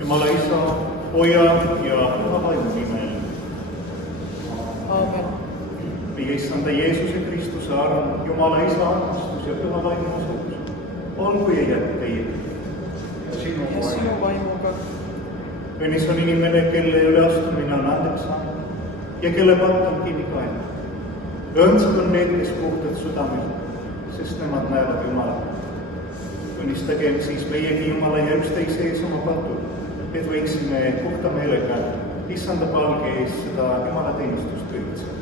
Jumala Isa, Poja ja Püha Vaimu nimel. Aamen. Meie Issanda Jeesuse Kristuse arm, Jumala Isa armastus ja Püha Vaimu asutus olgu ja jääb teiega ja sinu vaimuga. õnnis on inimene, kelle üleastumine on andeks saanud ja kelle patt on kinni kaetud. Õndsad on need, kes puhtad südamel, sest nemad näevad Jumalat. Õnnistagem siis meiegi Jumala ja üksteise ees oma patud, et võiksime puhta meelega Issanda palge ees seda Jumala teenistust õitseda.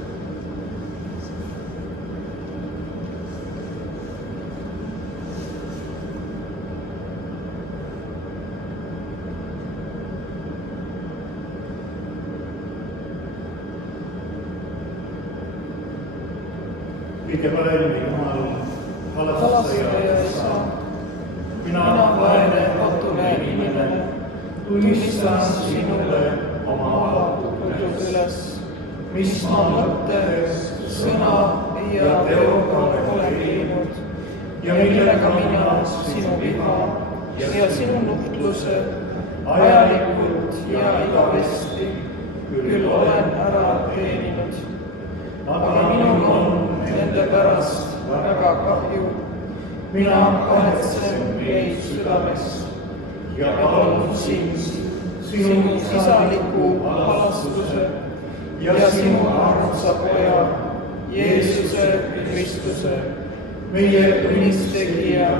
Pidevälmi Jumal, halastaja ja Isa, mina vaene katune inimene, tunnistan sinule oma avatud üles, mis ma mõtte, sõna ja teoga olen viinud ja millega mina sinu viha ja sinu nuhtluse ajalikult ja igavesti küll olen ära teeninud. Aga minul on nende pärast väga kahju. Mina kahetsen neid südamest ja palun sind, sinu isaliku halastuse ja sinu armsa Poja, Jeesuse Kristuse, meie õnnistegija,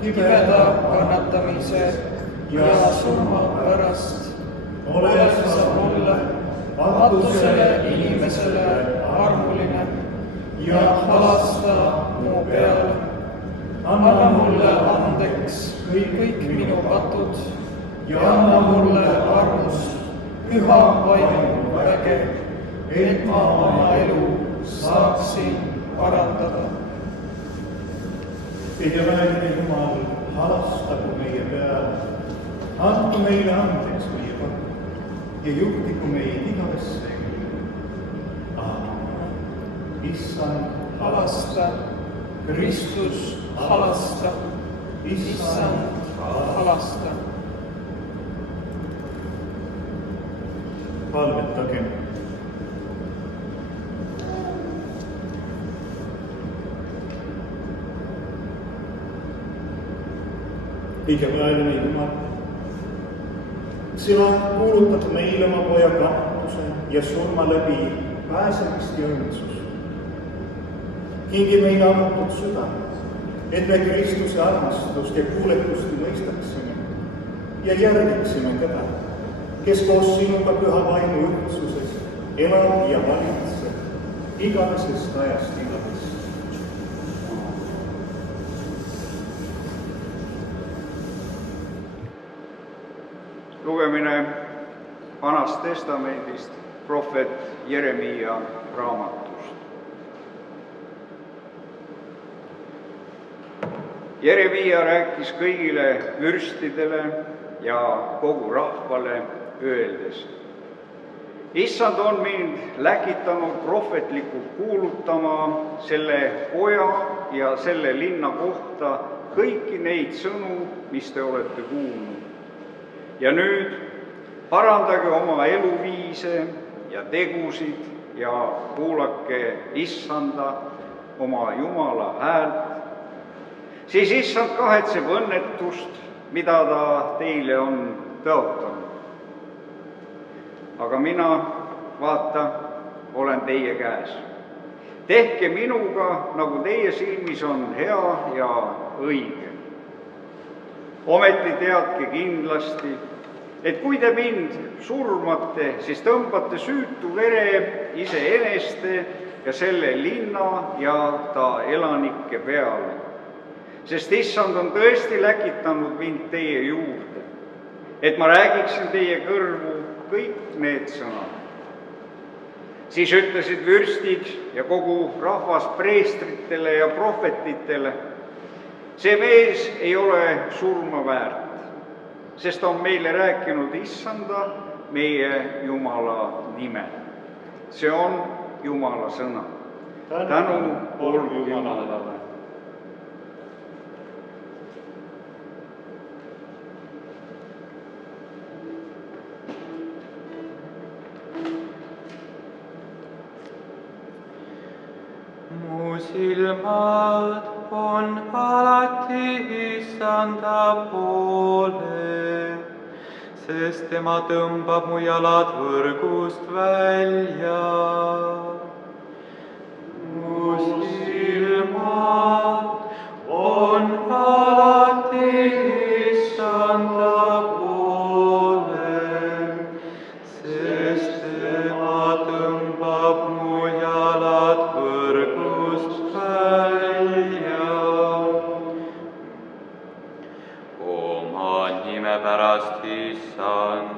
kibeda kannatamise ja surma pärast. Ole sa mulle, katusele inimesele armuline ja halasta mu peale. Anna mulle andeks kõik minu patud ja anna mulle armust püha vaimu väge, et ma oma elu saaksin parandada. Pidevälmi Jumal, halastagu meie peale, andku meile andeks meie patud ja juhtigu meid igavesse. Issand, halasta, Kristus, halasta, Issand, halasta. palvetagem. kõigeväeline Jumal, sina kuulutad meile oma poja kannatuse ja surma läbi pääsemist ja õndsust. Hingi meile avatud südamed, et me Kristuse armastust ja kuulekust mõistaksime ja järgiksime teda, kes koos sinuga püha vaimu ühtsuses elab ja valitseb igavesest ajast igavest. Lugemine Vanast Testamendist prohvet Jeremiia raamatust. Jeremiia rääkis kõigile vürstidele ja kogu rahvale öeldes: Issand on mind läkitanud prohvetlikult kuulutama selle koja ja selle linna kohta kõiki neid sõnu, mis te olete kuulnud. Ja nüüd parandage oma eluviise ja tegusid ja kuulake Issanda, oma Jumala häält. Siis Issand kahetseb õnnetust, mida ta teile on tõotanud. Aga mina, vaata, olen teie käes. Tehke minuga, nagu teie silmis on hea ja õige. Ometi teadke kindlasti, et kui te mind surmate, siis tõmbate süütu vere iseeneste ja selle linna ja ta elanike peale. Sest Issand on tõesti läkitanud mind teie juurde, et ma räägiksin teie kõrvu kõik need sõnad. Siis ütlesid vürstid ja kogu rahvas preestritele ja prohvetitele: see mees ei ole surma väärt, sest on meile rääkinud Issanda, meie Jumala nimel. See on Jumala sõna. Tänu olgu Jumalale. Mu silmad on alati Issanda poole, sest tema tõmbab mu jalad võrgust välja. Mu silmad on alati Issanda poole, sest tema tõmbab mu jalad võrgust välja. Oma nime pärast, Issand,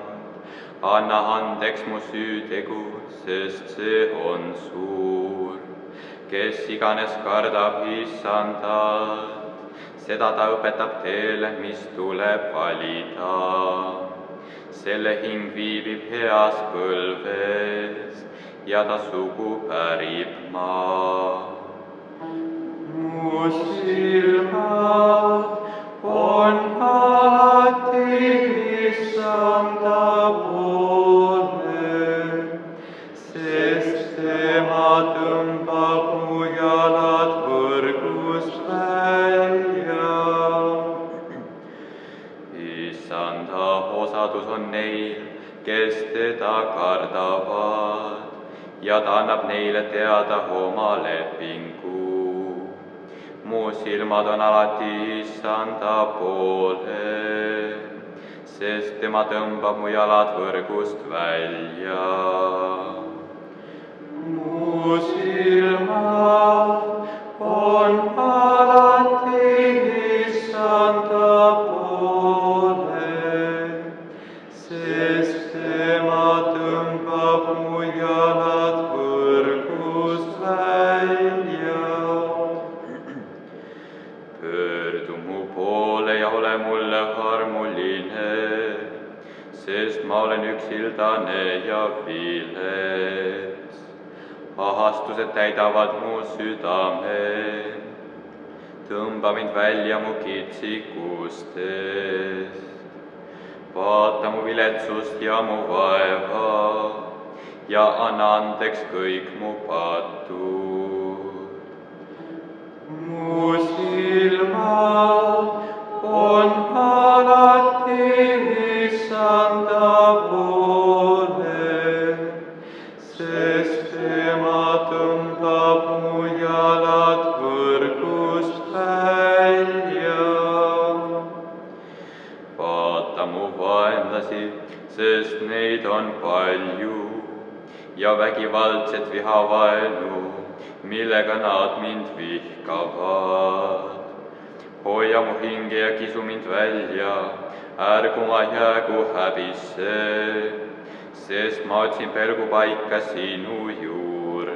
anna andeks mu süütegu, sest see on suur. Kes iganes kardab Issandat, seda ta õpetab teele, mis tuleb valida. Selle hing viibib heas põlves ja ta sugu pärib maa. Mu silmad on alati Issanda poole, sest tema tõmbab mu jalad võrgust välja. Issanda osadus on neil, kes teda kardavad, ja ta annab neile teada oma lepingu. Mu silmad on alati Issanda poole, sest tema tõmbab mu jalad võrgust välja. Mu silmad on alati Issanda poole, sest tema tõmbab mu jalad võrgust välja. Pöördu mu poole ja ole mulle armuline, sest ma olen üksildane ja vilets. Ahastused täidavad mu südame, tõmba mind välja mu kitsikustest. Vaata mu viletsust ja mu vaeva ja anna andeks kõik mu patud. Mu silmad on ja vägivaldset vihavaenu, millega nad mind vihkavad. Hoia mu hinge ja kisu mind välja, ärgu ma jäägu häbisse, sest ma otsin pelgupaika sinu juures.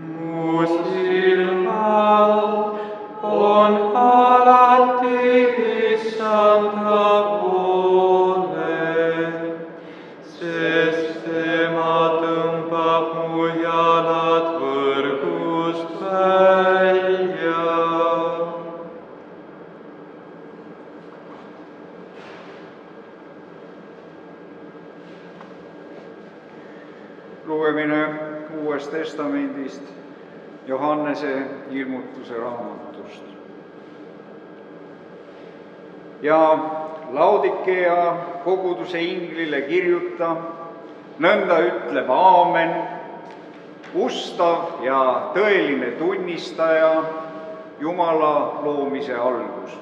Mu silmad on alati Issanda poole, sest tema tõmbab mu jalad võrgust välja. Lugemine Uuest Testamendist, Johannese ilmutuse raamatust. Ja Laodikea koguduse inglile kirjuta, nõnda ütleb Aamen, ustav ja tõeline tunnistaja, Jumala loomise algus.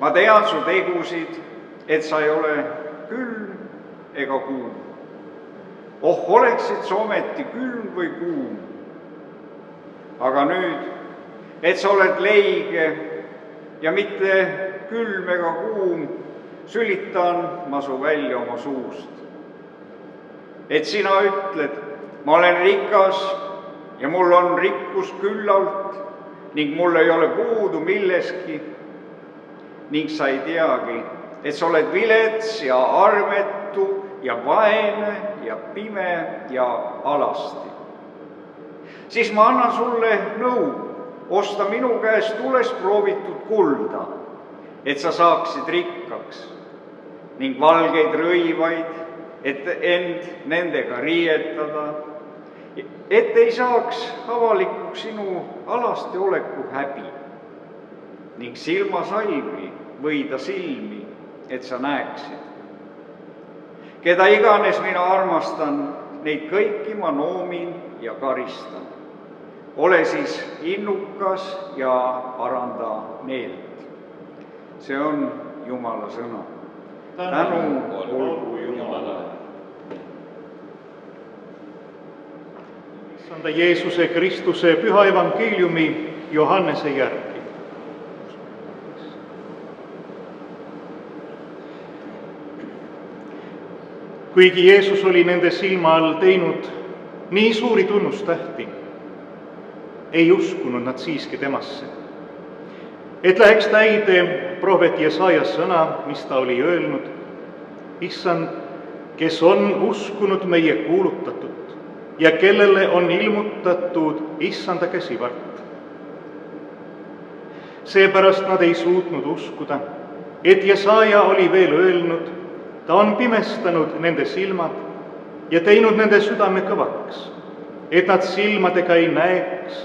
Ma tean su tegusid, et sa ei ole külm ega kuum. Oh, oleksid sa ometi külm või kuum. Aga nüüd, et sa oled leige ja mitte külm ega kuum, sülitan ma su välja oma suust. Et sina ütled, ma olen rikas ja mul on rikkus küllalt ning mul ei ole puudu milleski, ning sa ei teagi, et sa oled vilets ja armetu ja vaene ja pime ja alasti. Siis ma annan sulle nõu, osta minu käest tules proovitud kulda, et sa saaksid rikkaks, ning valgeid rõivaid, et end nendega riietada, et ei saaks avalikuks sinu alasti oleku häbi, ning silmasalvi võida silmi, et sa näeksid. Keda iganes mina armastan, neid kõiki ma noomin ja karistan. Ole siis innukas ja paranda meelt. See on Jumala sõna. Tänu olgu Jumalale. Issanda Jeesuse Kristuse püha evangeeliumi Johannese järgi. Kuigi Jeesus oli nende silma all teinud nii suuri tunnustähti, ei uskunud nad siiski temasse. Et läheks täide prohvet Jesaja sõna, mis ta oli öelnud, Issand, kes on uskunud meie kuulutatut ja kellele on ilmutatud Issanda käsivart. Seepärast nad ei suutnud uskuda, et Jesaja oli veel öelnud, ta on pimestanud nende silmad ja teinud nende südame kõvaks, et nad silmadega ei näeks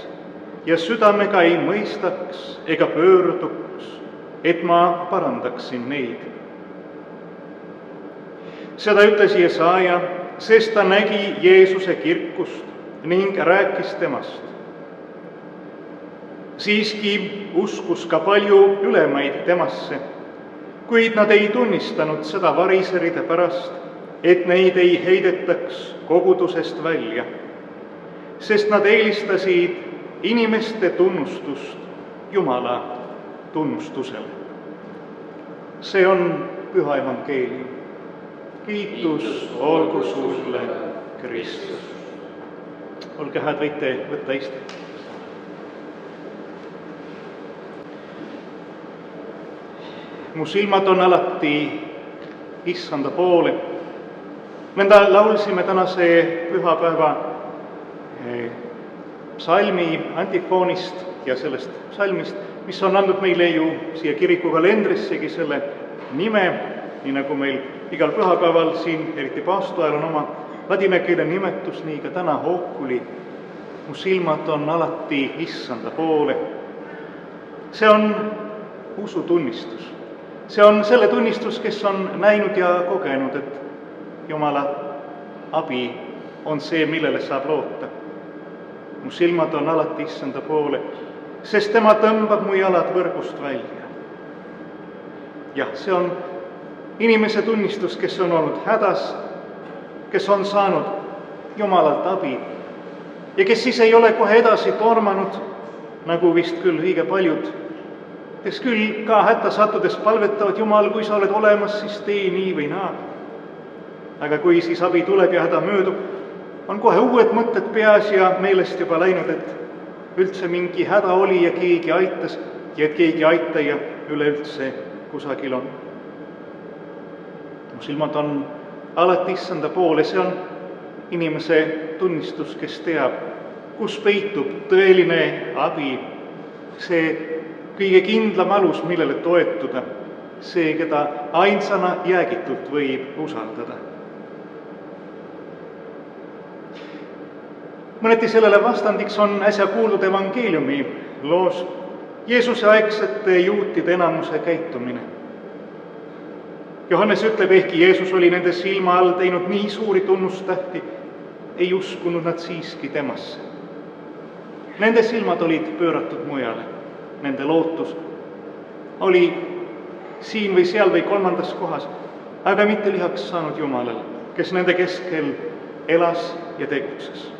ja südamega ei mõistaks ega pöörduks, et ma parandaksin neid. Seda ütles Jesaja, sest ta nägi Jeesuse kirkust ning rääkis temast. Siiski uskus ka palju ülemaid temasse, kuid nad ei tunnistanud seda variseride pärast, et neid ei heidetaks kogudusest välja, sest nad eelistasid inimeste tunnustust Jumala tunnustusele. See on püha evangeelium. Kiitus olgu sulle, Kristus. Olge head, võite võtta istet. Mu silmad on alati Issanda poole. Me laulsime tänase pühapäeva psalmi antifoonist ja sellest psalmist, mis on andnud meile ju siia kirikukalendrissegi selle nime, nii nagu meil igal pühapäeval siin, eriti paastu ajal on oma ladina keele nimetus, nii ka täna hookuli. Mu silmad on alati Issanda poole. See on usutunnistus. See on selle tunnistus, kes on näinud ja kogenud, et Jumala abi on see, millele saab loota. Mu silmad on alati Issanda poole, sest tema tõmbab mu jalad võrgust välja. Jah, see on inimese tunnistus, kes on olnud hädas, kes on saanud Jumalalt abi ja kes siis ei ole kohe edasi tormanud, nagu vist küll õige paljud, kes küll ka hätta sattudes palvetavad, Jumal, kui sa oled olemas, siis tee nii või naa. Aga kui siis abi tuleb ja häda möödub, on kohe uued mõtted peas ja meelest juba läinud, et üldse mingi häda oli ja keegi aitas ja et keegi aitaja üleüldse kusagil on. Mu silmad on alati issanda poole, see on inimese tunnistus, kes teab, kus peitub tõeline abi, see kõige kindlam alus, millele toetuda, see, keda ainsana jäägitult võib usaldada. Mõneti sellele vastandiks on äsja kuuldud evangeeliumi loos Jeesuse aegsete juutide enamuse käitumine. Johannes ütleb, ehkki Jeesus oli nende silma all teinud nii suuri tunnustähti, ei uskunud nad siiski temasse. Nende silmad olid pööratud mujale, nende lootus oli siin või seal või kolmandas kohas, aga mitte lihaks saanud Jumalal, kes nende keskel elas ja tegutses.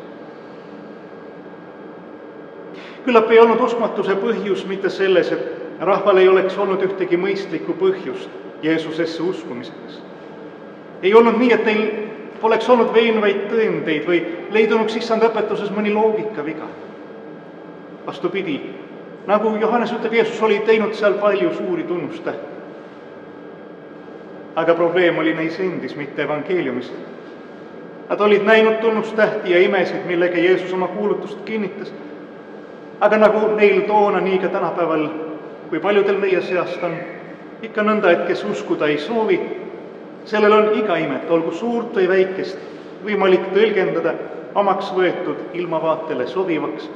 Küllap ei olnud uskmatuse põhjus mitte selles, et rahval ei oleks olnud ühtegi mõistlikku põhjust Jeesusesse uskumiseks. Ei olnud nii, et neil poleks olnud veenvaid tõendeid või leidunuks issanda õpetuses mõni loogikaviga. Vastupidi, nagu Johannes ütleb, Jeesus oli teinud seal palju suuri tunnustähti. Aga probleem oli neis endis, mitte evangeeliumis. Nad olid näinud tunnustähti ja imesid, millega Jeesus oma kuulutust kinnitas. Aga nagu neil toona, nii ka tänapäeval, kui paljudel meie seast on ikka nõnda, et kes uskuda ei soovi, sellel on iga imet, olgu suurt või väikest, võimalik tõlgendada omaks võetud ilmavaatele sobivaks.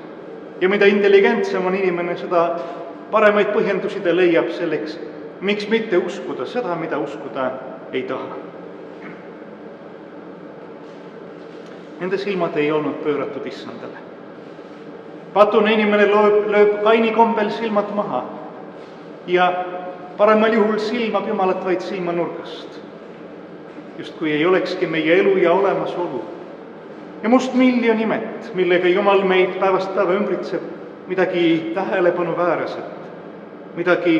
Ja mida intelligentsem on inimene, seda paremaid põhjendusi ta leiab selleks, miks mitte uskuda seda, mida uskuda ei taha. Nende silmad ei olnud pööratud issandale. Patune inimene lööb Kaini kombel silmad maha ja paremal juhul silmab Jumalat vaid silmanurgast. Justkui ei olekski meie elu ja olemasolu. Ja mustmiljon imet, millega Jumal meid päevast päeva ümbritseb, midagi tähelepanuväärset, midagi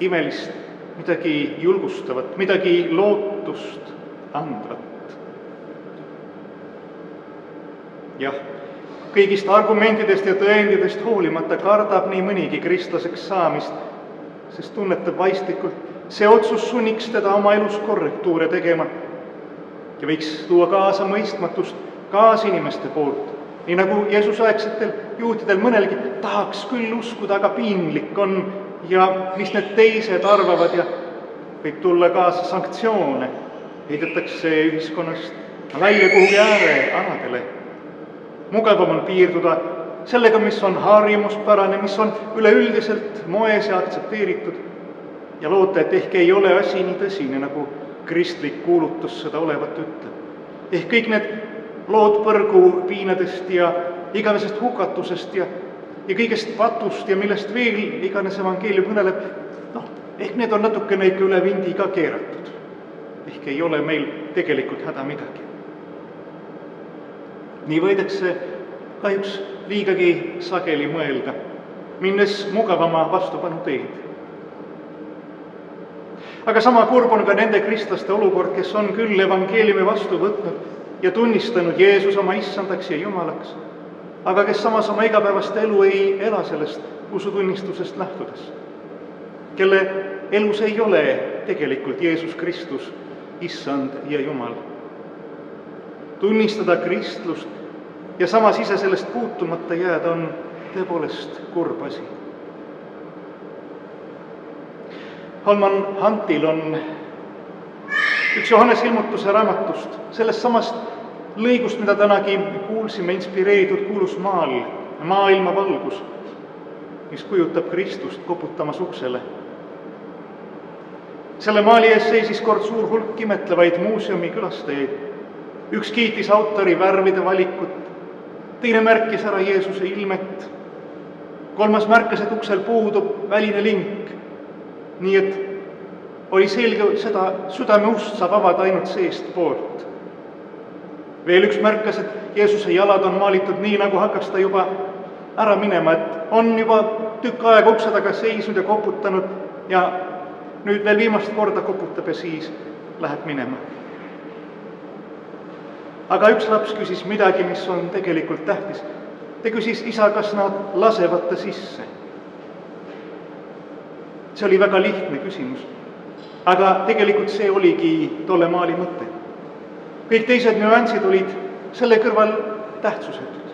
imelist, midagi julgustavat, midagi lootust andvat. Jah, kõigist argumentidest ja tõendidest hoolimata kardab nii mõnigi kristlaseks saamist, sest tunnetab vaistlikult, see otsus sunniks teda oma elus korrektuure tegema ja võiks tuua kaasa mõistmatust kaasinimeste poolt. Nii nagu Jeesuse aegsetel juutidel mõnelgi tahaks küll uskuda, aga piinlik on ja mis need teised arvavad ja võib tulla kaasa sanktsioone, heidetakse ühiskonnast välja kuhugi äärealadele. Mugavam on piirduda sellega, mis on harjumuspärane, mis on üleüldiselt moes ja aktsepteeritud ja loota, et ehk ei ole asi nii tõsine, nagu kristlik kuulutus seda olevat ütleb. Ehk kõik need lood põrgu piinadest ja igavesest hukatusest ja kõigest patust ja millest veel iganes evangeelium kõneleb, ehk need on natukene ikka üle vindi ka keeratud. Ehk ei ole meil tegelikult häda midagi. Nii võidakse kahjuks liigagi sageli mõelda, minnes mugavama vastupanu teed. Aga sama kurb on ka nende kristlaste olukord, kes on küll evangeeliumi vastu võtnud ja tunnistanud Jeesus oma issandaks ja Jumalaks, aga kes samas oma igapäevast elu ei ela sellest usutunnistusest lähtudes, kelle elus ei ole tegelikult Jeesus Kristus, issand ja Jumal. Tunnistada kristlust ja samas ise sellest puutumata jääda on tõepoolest kurb asi. Holman Huntil on üks Johannese ilmutuse raamatust, sellest samast lõigust, mida tänagi kuulsime, inspireeritud kuulus maailma valgus, mis kujutab Kristust koputamas uksele. Selle maali ees seisis kord suur hulk imetlevaid muuseumi külastajaid. Üks kiitis autori värvide valikut, teine märkis ära Jeesuse ilmet, kolmas märkas, et uksel puudub väline link, nii et oli selge, seda südameust saab avada ainult seestpoolt. Veel üks märkas, et Jeesuse jalad on maalitud nii, nagu hakkas ta juba ära minema, et on juba tükk aega ukse taga seisnud ja koputanud ja nüüd veel viimast korda koputab ja siis läheb minema. Aga üks laps küsis midagi, mis on tegelikult tähtis. Ta küsis, isa, kas nad lasevad ta sisse? See oli väga lihtne küsimus. Aga tegelikult see oligi tolle maali mõte. Kõik teised nüansid olid selle kõrval tähtsusetud.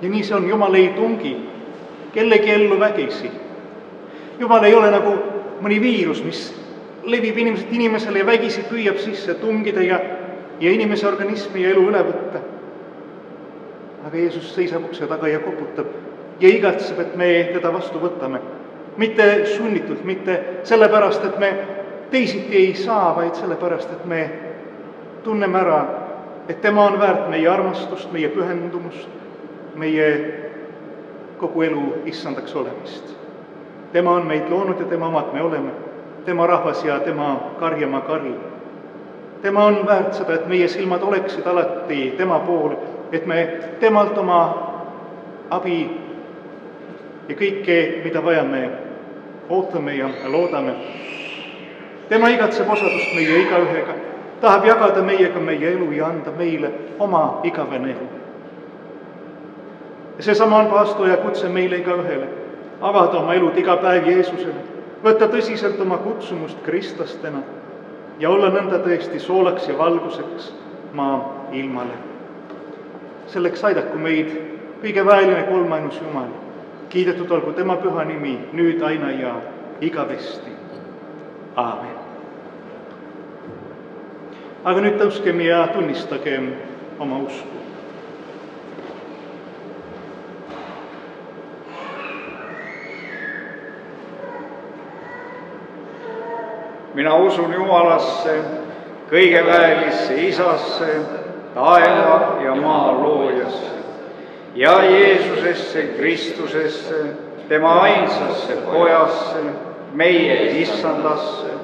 Ja nii see on, Jumal ei tungi kellegi ellu vägisi. Jumal ei ole nagu mõni viirus, mis levib inimeselt inimesele ja vägisi püüab sisse tungida ja inimese organismi ja elu üle võtta. Aga Jeesus seisab ukse taga ja koputab ja igatseb, et me teda vastu võtame. Mitte sunnitult, mitte sellepärast, et me teisiti ei saa, vaid sellepärast, et me tunneme ära, et tema on väärt meie armastust, meie pühendumust, meie kogu elu issandaks olemist. Tema on meid loonud ja tema omad me oleme. Tema rahvas ja tema karjama kari. Tema on väärt seda, et meie silmad oleksid alati tema poole, et me temalt oma abi ja kõike, mida vajame, ootame ja loodame. Tema igatseb osadust meie igaühega, tahab jagada meiega meie elu ja anda meile oma igavene elu. Ja seesama on paastoja kutse meile igaühele, avada oma elud iga päev Jeesusele, võtta tõsiselt oma kutsumust kristlastena ja olla nõnda tõesti soolaks ja valguseks maa ilmale. Selleks aidaku meid kõige väeline kolmainus Jumal. Kiidetud olgu tema püha nimi nüüd, aina ja igavesti. Aamen. Aga nüüd tõuskem ja tunnistagem oma usku. Mina usun Jumalasse, kõigeväelisse Isasse, taeva ja maa loojasse ja Jeesusesse Kristusesse, tema ainsasse pojasse, meie issandasse,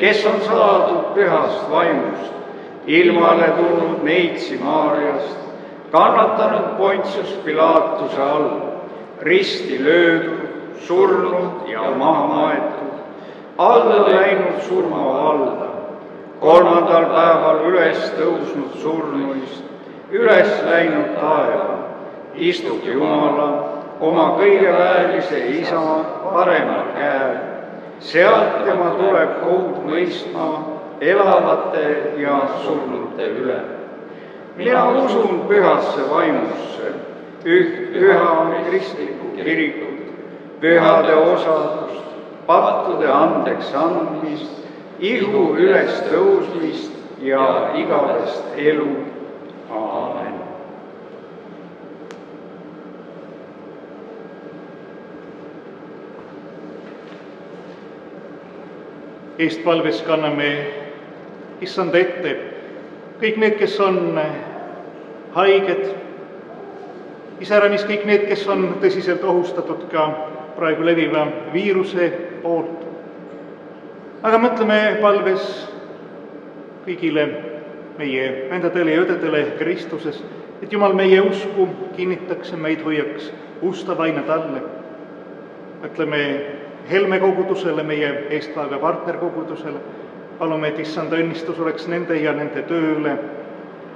kes on saadud pühast vaimust, ilmale tulnud neitsi Maarjast, kannatanud Pontius Pilatuse all, risti löödud, surnud ja maha maetud, alla läinud surmavalda, kolmandal päeval üles tõusnud surnuist, üles läinud taeva, istub Jumala oma kõigeväelise Isa paremal käel. Sealt tema tuleb kohut mõistma elavate ja surnute üle. Mina usun pühasse vaimusse, püha kristlikku kirikut, pühade osadust, pattude andeks andmist, ihu üles tõusmist ja igavest elu. Aamen. Eestpalves kanname issanda ette kõik need, kes on haiged, iseäranis kõik need, kes on tõsiselt ohustatud ka praegu leviva viiruse poolt. Aga mõtleme palves kõigile meie vendadele ja õdedele Kristuses, et Jumal meie usku kinnitaks ja meid hoiaks ustavaina talle. Mõtleme Helme kogudusele, meie eestlaeva partnerkogudusele, palume, et issanda õnnistus oleks nende ja nende tööle.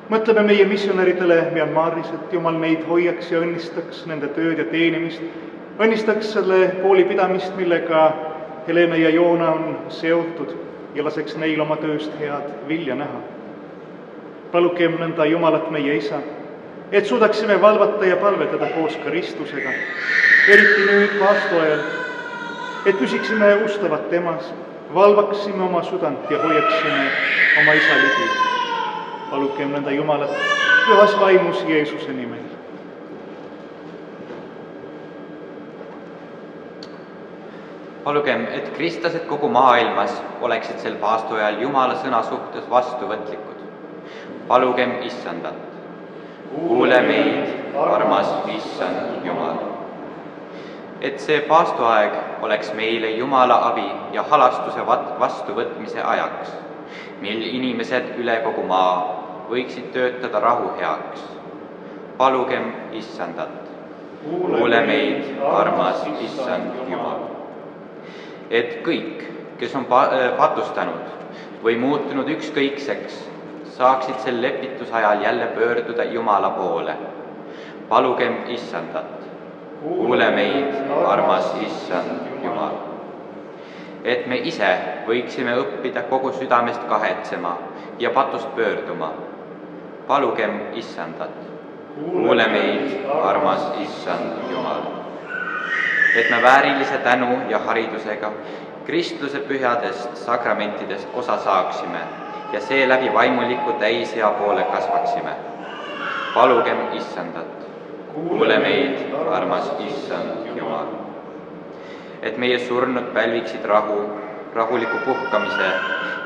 Mõtleme meie missionäridele Myanmaris, et Jumal neid hoiaks ja õnnistaks nende tööd ja teenimist, õnnistaks selle kooli pidamist, millega Helena ja Joona on seotud ja laseks neil oma tööst head vilja näha. Palukem nõnda Jumalat meie Isa, et suudaksime valvata ja palvetada koos Kristusega, eriti nüüd paastu ajal, et püsiksime ustavad temas, valvaksime oma südant ja hoiaksime oma Isa ligi. Palukem nõnda Jumalat pühas vaimus Jeesuse nimel. Palugem, et kristlased kogu maailmas oleksid sel paastu ajal Jumala sõna suhtes vastuvõtlikud. Palugem issandat. Kuule meid, armas issand Jumal. et see paastuaeg oleks meile Jumala abi ja halastuse vastuvõtmise ajaks, mil inimesed üle kogu maa võiksid töötada rahu heaks. Palugem Issandat. Kuule meid, armas Issand Jumal. Et kõik, kes on patustanud või muutunud ükskõikseks, saaksid sel lepitusajal jälle pöörduda Jumala poole. Palugem Issandat. Kuule meid, armas Issand Jumal. Et me ise võiksime õppida kogu südamest kahetsema ja patust pöörduma. Palugem Issandat. Kuule meid, armas Issand Jumal. Et me väärilise tänu ja haridusega Kristluse pühadest sakramentidest osa saaksime ja seeläbi vaimuliku täisea poole kasvaksime. Palugem Issandat. Kuule meid, armas Issand Jumal. Et meie surnud pälviksid rahuliku puhkamise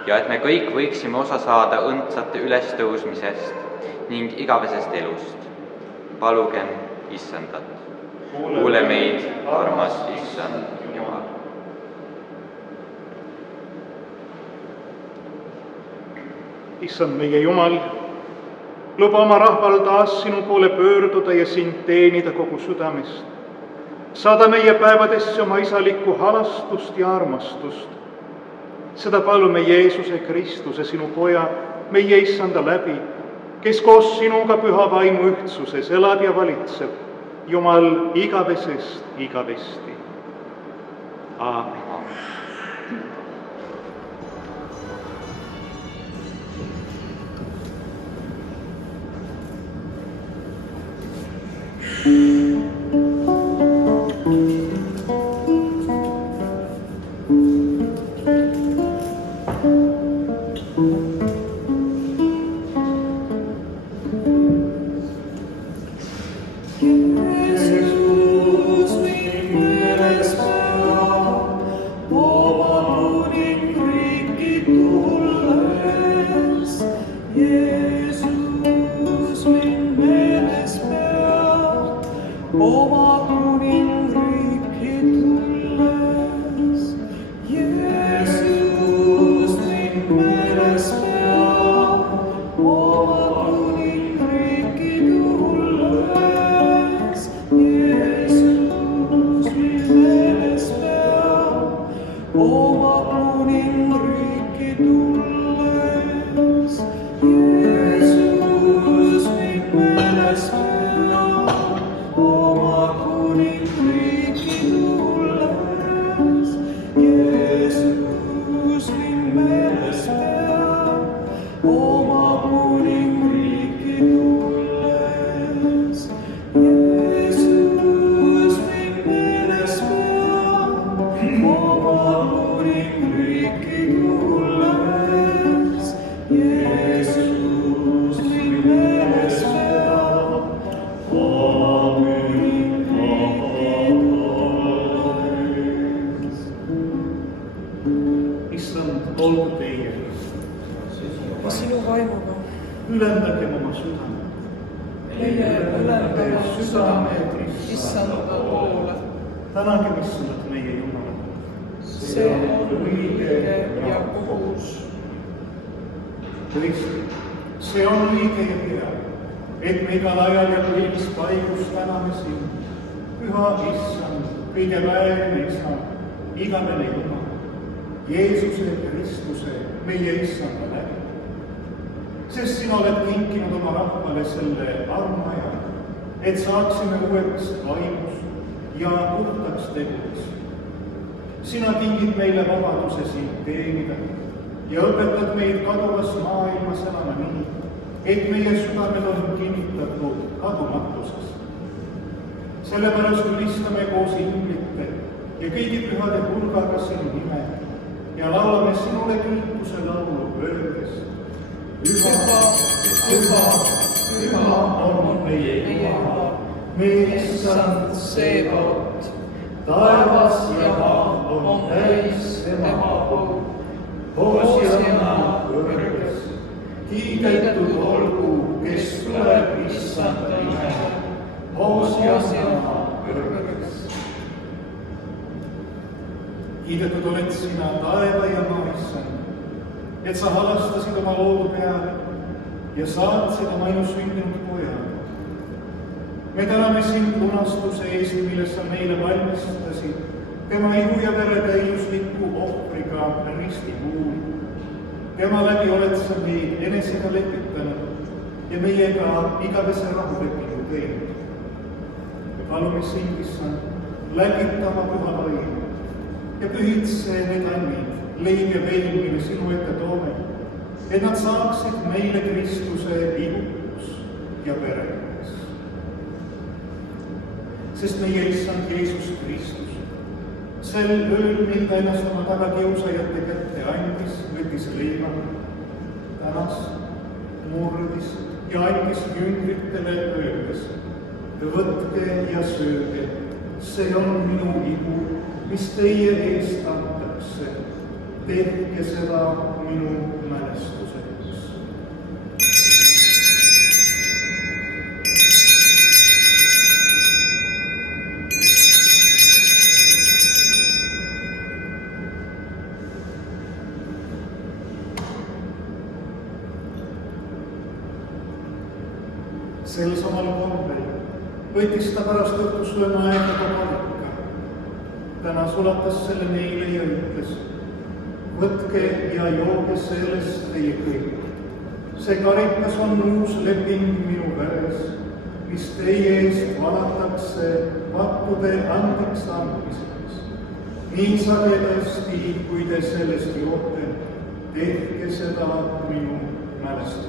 ja et me kõik võiksime osa saada õndsate ülestõusmisest ning igavesest elust. Palugem Issandat. Kuule meid, armas Issand Jumal. Issand meie Jumal, luba oma rahval taas sinu poole pöörduda ja sind teenida kogu südamest. Saada meie päevadesse oma isalikku halastust ja armastust. Seda palume Jeesuse Kristuse, sinu poja, meie Issanda läbi, kes koos sinuga püha vaimu ühtsuses elab ja valitseb, Jumal igavesest igavesti. Aamen. Tänagem Issandat meie Jumal. See on õige ja kohus. Tõesti, see on õige ja hea, et me igal ajal ja kõigis paigus täname sind, püha Issand, kõige väärne Isa, igavene Jumal, Jeesuse Kristuse, meie Issanda läbi. Sest sina oled kinkinud oma rahvale selle armaja, et saaksime uueks vaimus ja puhtaks tegudes. Sina kingid meile vabaduse sind teenida ja õpetad meid kaduvas maailmas elama nii, et meie südamed on kinnitatud kadumatuses. Sellepärast ülistame koos inglite ja kõigi pühade hulgaga sinu nime ja laulame sinule kiituse laulu öeldes. Püha, püha, püha on meie Jumal, meie Issand Seebot, taevas ja maa on täis tema au. Hoosianna kõrges, kiidetud olgu, kes tuleb Issanda nimel. Hoosianna kõrges. kiidetud oled sina, taeva ja maa issand, et sa halastasid oma loodu peale ja saatsid oma ainusündinud poja. Me täname sind lunastuse eest, mille sa meile valmistasid, tema ihu ja vere täiusliku ohvriga risti puhul. Tema läbi oled sa meid enesega lepitanud ja meiega igavese rahulepingu teinud. Me palume sind, issand, läbita oma püha vaim ja pühitse need annid, leib ja vein, mille sinu ette toome, et nad saaksid meile Kristuse ihuks ja vereks. Sest meie issand Jeesus Kristus sel ööl, mil ta ennast oma tagakiusajate kätte andis, võttis leiva, tänas, murdis ja andis jüngritele öeldes: võtke ja sööge, see on minu ihu, mis teie eest antakse. Tehke seda minu mälestuseks. Sel samal kombel võttis ta pärast õhtusööma aega ka karika. Täna sulatas selle neile ja ütles: võtke ja jooge sellest teie kõik. See karikas on uus leping minu veres, mis teie eest valatakse pattude andeks andmiseks. Nii sagedasti, kui te sellest joote, tehke seda minu mälestuseks.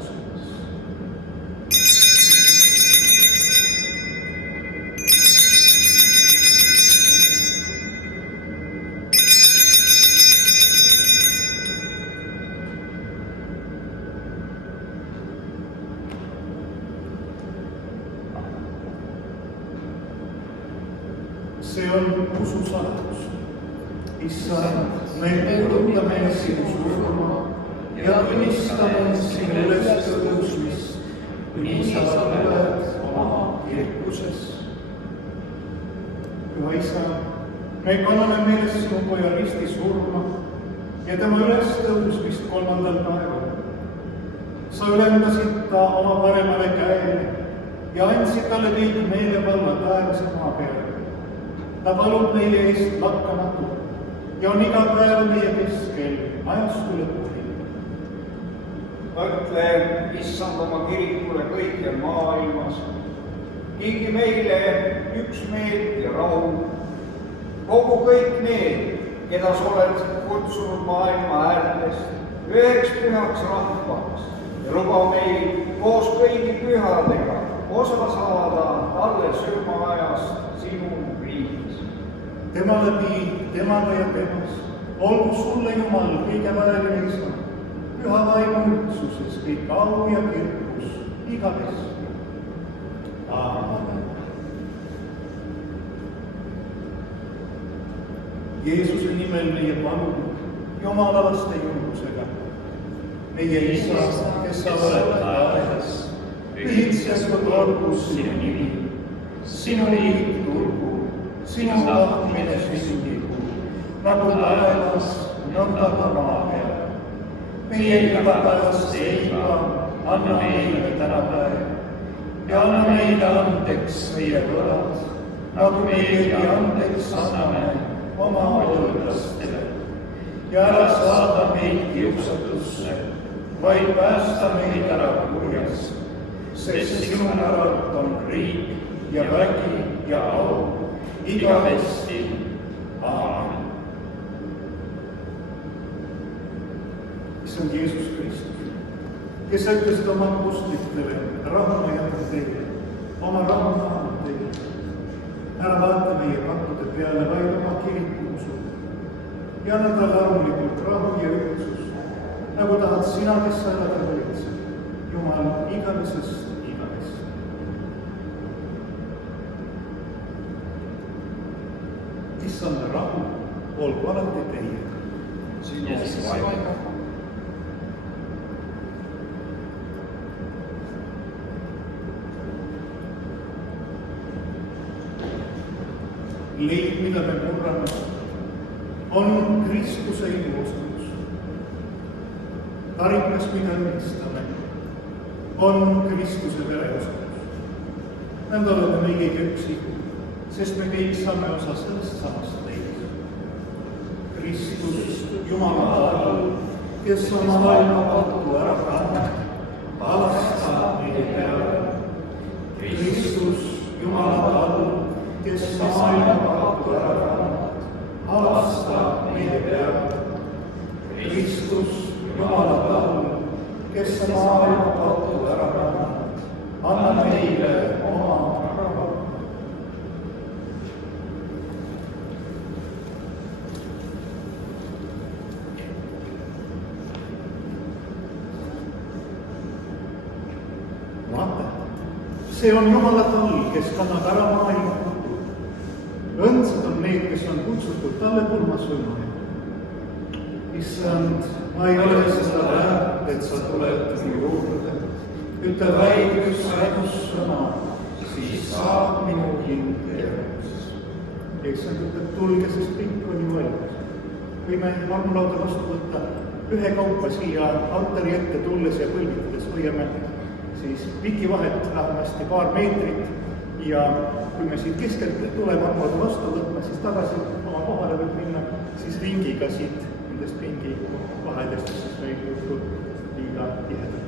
See on usu saladus. Issand, me kuulutame sinu surma ja tunnistame sinu ülestõusmist, kuni sa tuled oma kirkuses. Püha Isa, me kanname meeles sinu poja risti surma ja tema ülestõusmist 3. päeval. Sa ülendasid ta oma paremale käele ja andsid talle kõik meelevalla taevase maa peale. Ta palub meie eest lakkamatult ja on iga päev meie keskel ajastu lõpuni. Mõtle, issand, oma kirikule kõikjal maailmas. Kingi meile üksmeelt ja rahu. Kogu kõik need, keda sa oled kutsunud maailma äärtest üheks pühaks rahvaks ja luba meil koos kõigi pühadega osa saada alles ilmaajast sinu riigis. Tema läbi, temaga ja temas, olgu sulle, Jumal, kõige vääriline Isa, püha vaimu ühtsuses, kõik au ja kirkus, igavesti. Aamen. Jeesuse nimel meie palume, Jumala laste julgusega. Meie Isa, kes sa oled taevas, pühitsetud olgu sinu nimi, sinu riik tulgu, sinu tahtmine sündigu, nagu taevas, nõnda ka maa peal. Meie igapäevast leiba anna meile tänapäev ja anna meile andeks meie võlad, nagu meiegi andeks anname oma võlglastele. Ja ära saada meid kiusatusse, vaid päästa meid ära kurjast, sest sinu päralt on riik ja vägi ja au igavesti. Aamen. Issand Jeesus Kristus, kes sa ütlesid oma apostlitele: rahu ma jätan teile, oma rahu ma annan teile. Ära vaata meie kattude peale, vaid oma kiriku usu. Ja anna talle armulikult rahu ja ühtsus, nagu tahad sina, kes sa elad ja valitsed, Jumal, igavesest igavest. Issand rahu olgu alati teiega. Sinu vaimuga. Leib, mida me murrame, on Kristuse ilmuosamus. Karikas, mida õnnistame, on Kristuse vereosamus. Nõnda oleme meiega üksi, sest me kõik saame osa sellest samast leidis. Kristus, Jumala all, kes oma maailma pattu ära kannab, palastab meie peale. Kristus, Jumala all, kes oma maailma pattu ära kannab, palastab meie peale. Kristus, Jumala all, kes oma maailma pattu ära kannab, anna meile oma raha. Vaata, see on Jumala tall, kes kannab ära maailma pattu. Õndsad on need, kes on kutsutud talle pulmasõnumile. Issand, ma ei ole seda väärt, et sa tuled minu juurde. Ütle vaid üks ainus sõna, siis saab minu hing terveks. Issand ütleb, tulge, sest pink on ju valmis. Võime armulauda vastu võtta ühekaupa siia altari ette tulles ja põlvitades. Hoiame siis piki vahet vähemasti paar meetrit ja kui me siit keskelt tuleme armulauda vastu võtma, siis tagasi oma kohale võib minna, siis ringiga siit nendest pingi vahedest, siis me ei juhtu liiga tihedalt.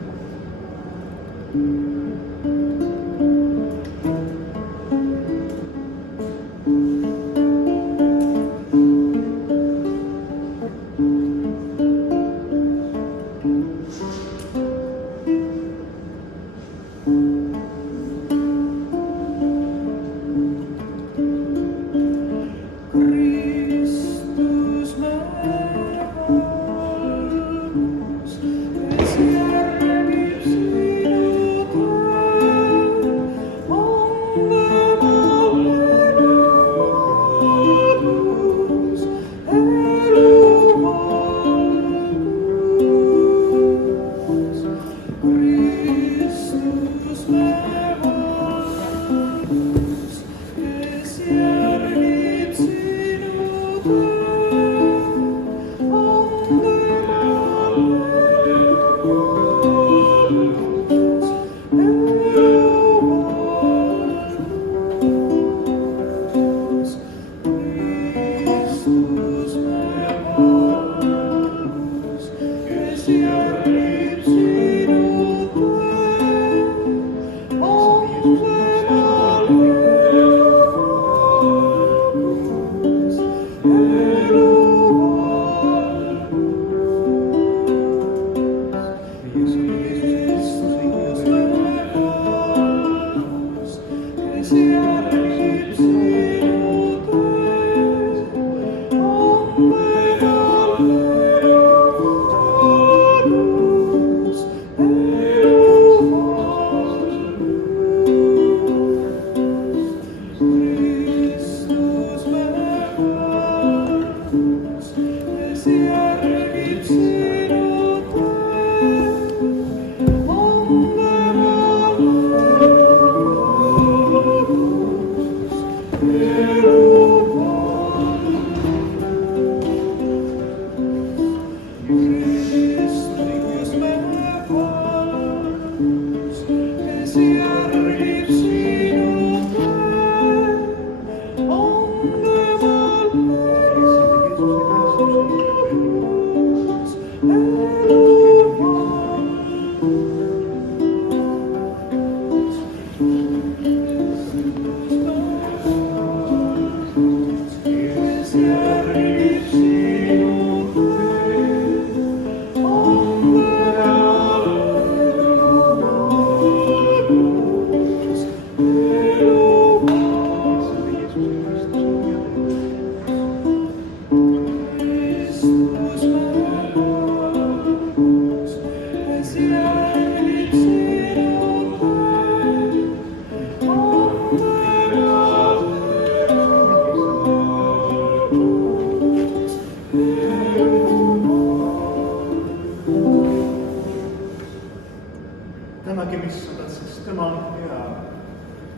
tänagem Issandat, sest tema on hea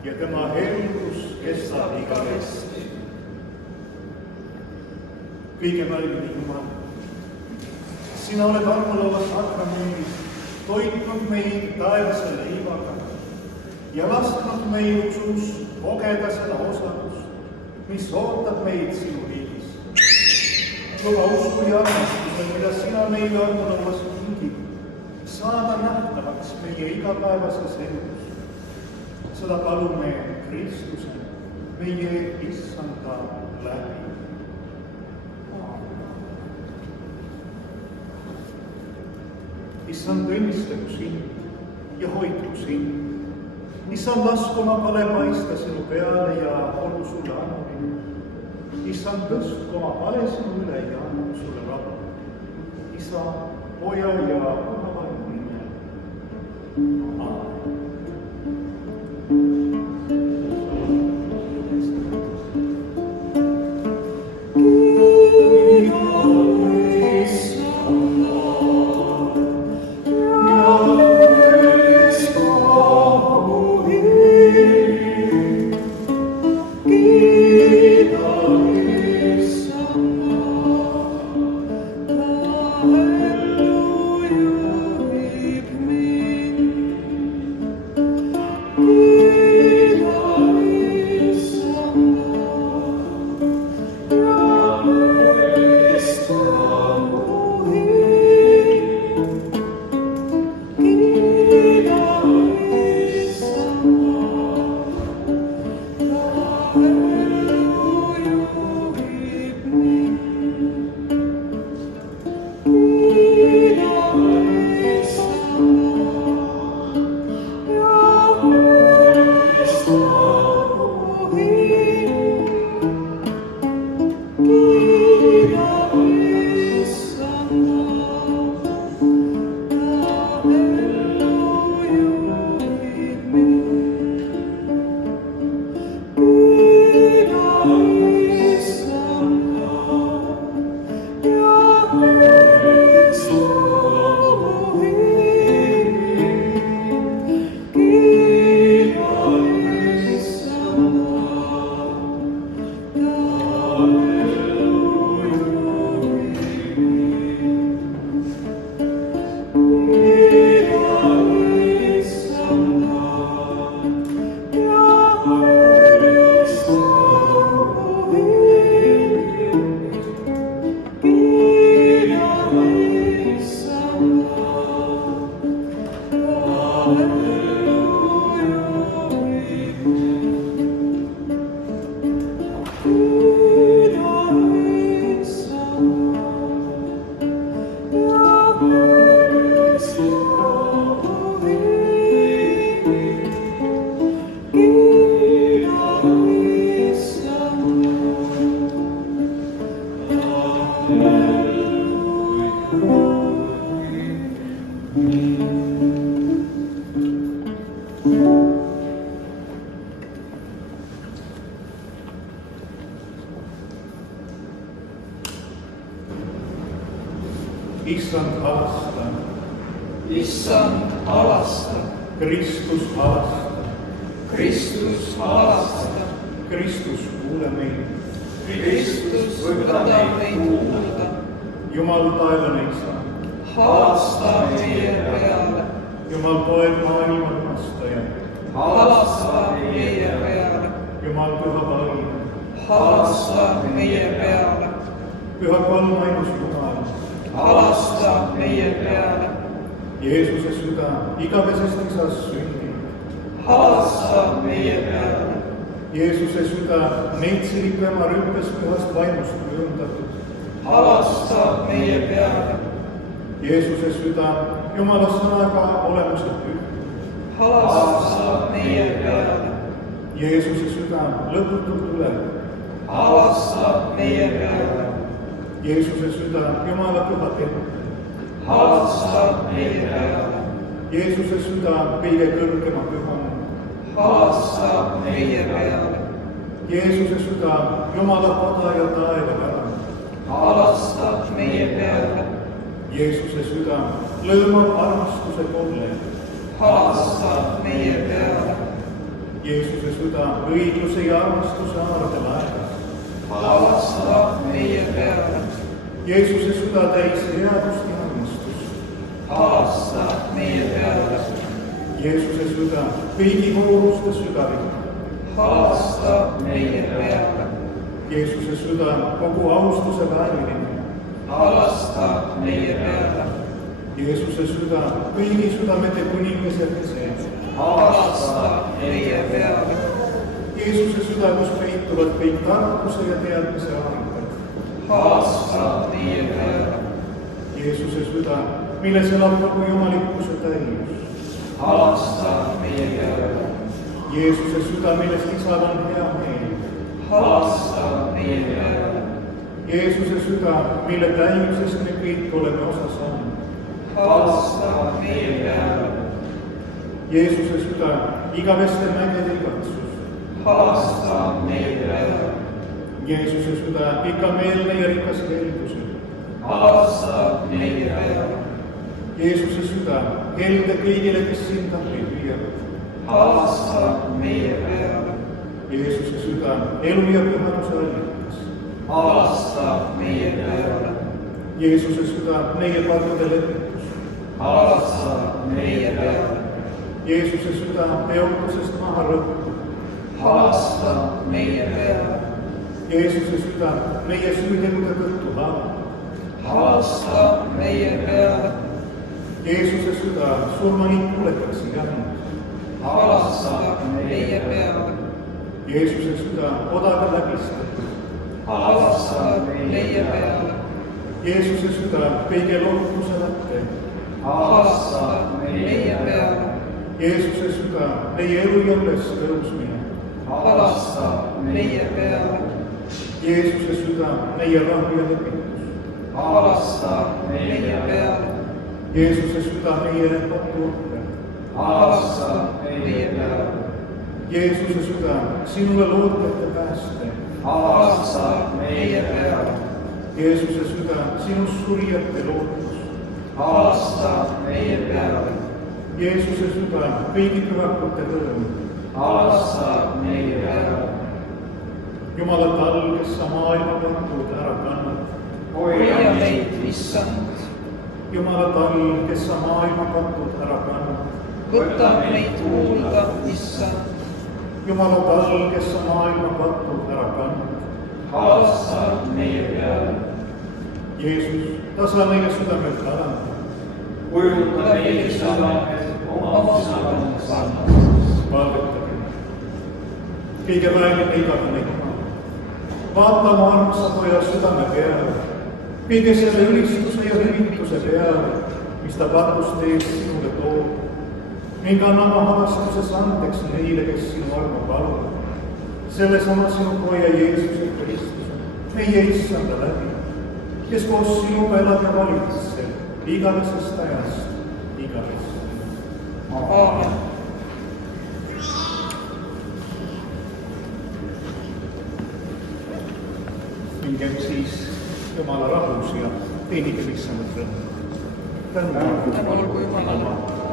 ja tema helgus kestab igavesti. kõigeväärne Jumal. Sina oled armulova sakramendis toitnud meid taevase leivaga ja lasknud meil usus kogeda seda osadust, mis ootab meid sinu riigis. Luba usku ja armastusel, mida sina meile armulovas kingid, saada nähtavaks meie igapäevases elus. Seda palume Kristuse, meie Issanda läbi. Issand, õnnistagu sind ja hoidku sind. Issand, lasku oma pale paista sinu peale ja olgu sulle armuline. Issand, tõstku oma pale sinu üle ja andu sulle rahu. Isa, Poja ja Püha Vaimu nimel. Aamen. Issand, halasta. Issand, halasta. Kristus, halasta. Kristus, halasta. Kristus, kuule meid. Kristus, võta meid kuulda. Jumal, taevane Isa. Halasta meie peale. Jumal, poeg maailma armastaja. Halasta meie peale. Jumal, püha vaim. Halasta meie peale. Püha kolmainus Jumal. Halasta meie peale. Jeesuse süda, igavesest Isast sündinud. Halasta meie peale. Jeesuse süda, neitsiliku ema rüppes pühast vaimust kujundatud. Halasta meie peale. Jeesuse süda, Jumala sõnaga olemuselt üht. Halasta meie peale. Jeesuse süda, lõputult tulev. Halasta meie peale. Jeesuse süda, Jumala püha tempel. Halasta meie peale. Jeesuse süda, kõige kõrgema pühana. Halasta meie peale. Jeesuse süda, Jumala koda ja taevavärav. Halasta meie peale. Jeesuse süda, lõõmav armastuse kolle. Halasta meie peale. Jeesuse süda, õigluse ja armastuse aarde laevas. Halasta meie peale. Jeesuse süda täis headust ja armastust. halasta meie peale, Jeesuse süda kõigi hooruste südavik. halasta meie peale, Jeesuse süda kogu austuse vääriline. halasta meie peale, Jeesuse süda kõigi südamete kuningas ja sees. halasta meie peale, Jeesuse süda, kus peituvad kõik tarkuse ja teadmise arengud. halasta meie peale, Jeesuse süda, milles elab kogu jumalikkuse täius. halasta meie peale, Jeesuse süda, millest isal on hea meel. halasta meie peale, Jeesuse süda, mille täiusest me kõik oleme osa saanud. halasta meie peale, Jeesuse süda, igaveste mägede igatsus. halasta meie peale, Jeesuse süda, pikameelne ja rikas heldusel. halasta meie peale, Jeesuse süda, helde kõigile, kes sind appi püüavad. halasta meie peale, Jeesuse süda, elu ja pühaduse allikas. halasta meie peale, Jeesuse süda, meie palude lepitus. halasta meie peale, Jeesuse süda, peotusest maha rõhku. halasta meie peale, Jeesuse süda, meie süütegude tõttu laval. halasta meie peale, Jeesuse süda, surmani kuuletaks jäänud. halasta meie peale, Jeesuse süda, odaga läbistatud. halasta meie peale, Jeesuse süda, kõige lootuse lätte. halasta meie peale, Jeesuse süda, meie elu ja ülestõusmine. halasta meie peale, Jeesuse süda, meie rahu ja lepitus. halasta meie peale, Jeesuse süda, meie patuuhver. halasta meie peale, Jeesuse süda, sinule lootjate pääste. halasta meie peale, Jeesuse süda, sinust surijate lootus. halasta meie peale, Jeesuse süda, kõigi pühakute rõõm. halasta meie peale, Jumala tall, kes sa maailma patud ära kannad. hoia meid, issand, Jumala tall, kes sa maailma patud ära kannad. võta meid kuulda, issand, Jumala tall, kes sa maailma patud ära kannad. halasta meie peale, Jeesus, tasa meie südamelt alanda. kujunda meie südamed oma südameks panna, Palvetage. Kõige väärine igavene Jumal, vaata oma armsa poja südame peale, kõige selle ülistuse ja hüvituse peale, mis ta patust ees sinule toob, ning anna oma halastuses andeks neile, kes sinu armu paluvad. Sellesama sinu poja Jeesuse Kristuse, meie issanda läbi, kes koos sinuga elab ja valitseb igavesest ajast igavesti. aamen. Mingem siis Jumala rahus ja teenige issandat rõõmu. Tänu Tänu olgu Jumalale.